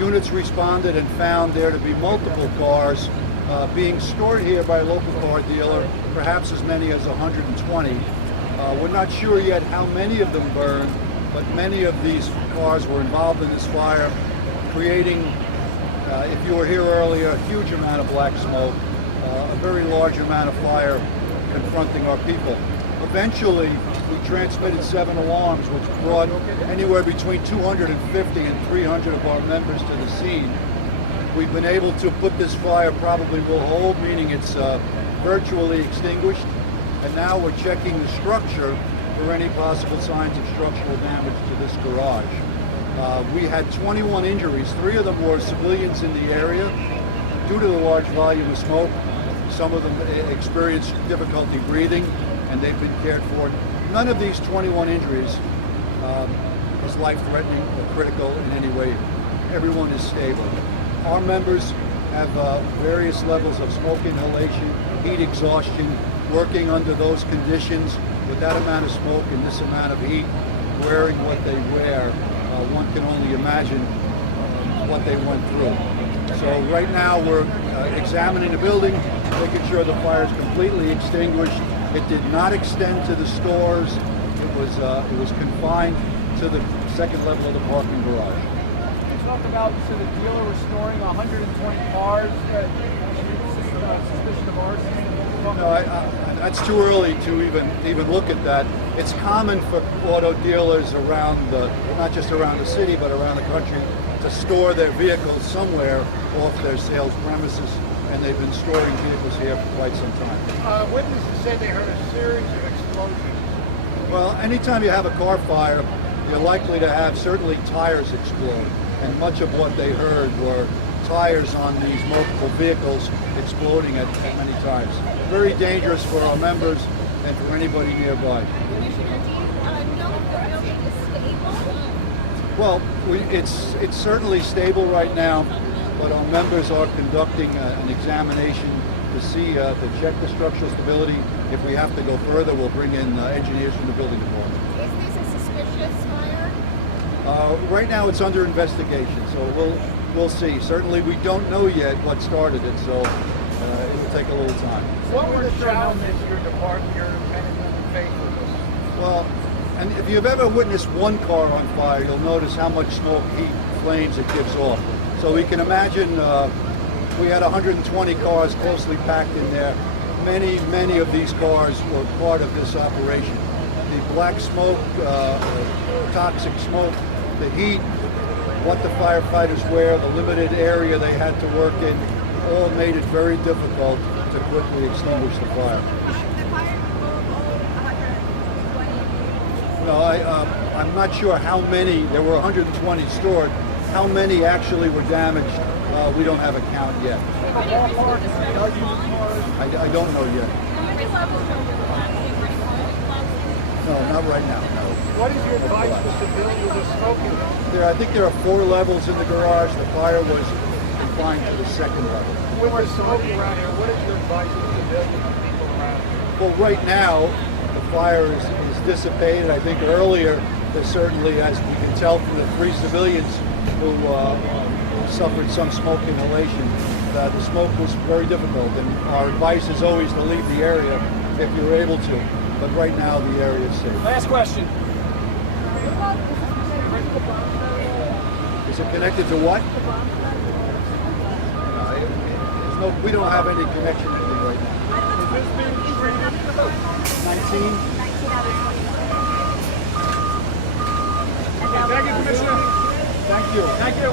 units responded and found there to be multiple cars being stored here by a local car dealer, perhaps as many as 120. We're not sure yet how many of them burned, but many of these cars were involved in this fire, creating, if you were here earlier, a huge amount of black smoke, a very large amount of fire confronting our people. Eventually, we transmitted 7 alarms, which brought anywhere between 250 and 300 of our members to the scene. We've been able to put this fire probably will hold, meaning it's virtually extinguished. And now we're checking the structure for any possible signs of structural damage to this garage. We had 21 injuries. 3 of them were civilians in the area. Due to the large volume of smoke, some of them experienced difficulty breathing, and they've been cared for. None of these 21 injuries is life-threatening or critical in any way. Everyone is stable. Our members have various levels of smoke inhalation, heat exhaustion, working under those conditions with that amount of smoke and this amount of heat, wearing what they wear. One can only imagine what they went through. So right now we're examining the building, making sure the fire is completely extinguished. It did not extend to the stores. It was confined to the second level of the parking garage. You talked about, so the dealer was storing 120 cars that suspicion of arson. No, that's too early to even look at that. It's common for auto dealers around not just around the city, but around the country, to store their vehicles somewhere off their sales premises, and they've been storing vehicles here for quite some time. Witnesses said they heard a series of explosions. Well, anytime you have a car fire, you're likely to have certainly tires explode, and much of what they heard were tires on these multiple vehicles exploding at many times. Very dangerous for our members and for anybody nearby. Well, it's certainly stable right now, but our members are conducting an examination to see, to check the structural stability. If we have to go further, we'll bring in engineers from the building department. Is this a suspicious fire? Right now it's under investigation, so we'll see. Certainly we don't know yet what started it, so it will take a little time. What were the challenges your department, your independent faced with this? Well, and if you've ever witnessed one car on fire, you'll notice how much smoke, heat, flames it gives off. So we can imagine we had 120 cars closely packed in there. Many of these cars were part of this operation. The black smoke, toxic smoke, the heat, what the firefighters wear, the limited area they had to work in, all made it very difficult to quickly extinguish the fire. No, I'm not sure how many. There were 120 stored. How many actually were damaged? We don't have a count yet. I don't know yet. No, not right now, no. What is your advice to civilians with the smoking? I think there are 4 levels in the garage. The fire was confined to the second level. With the smoke around here, what is your advice to civilians and people around here? Well, right now, the fire is dissipated. I think earlier, there certainly, as we can tell from the 3 civilians who suffered some smoke inhalation, the smoke was very difficult. And our advice is always to leave the area if you're able to. But right now, the area is safe. Last question. Is it connected to what? We don't have any connection to it right now. Is this being treated? 19? Thank you, Commissioner. Thank you. Thank you.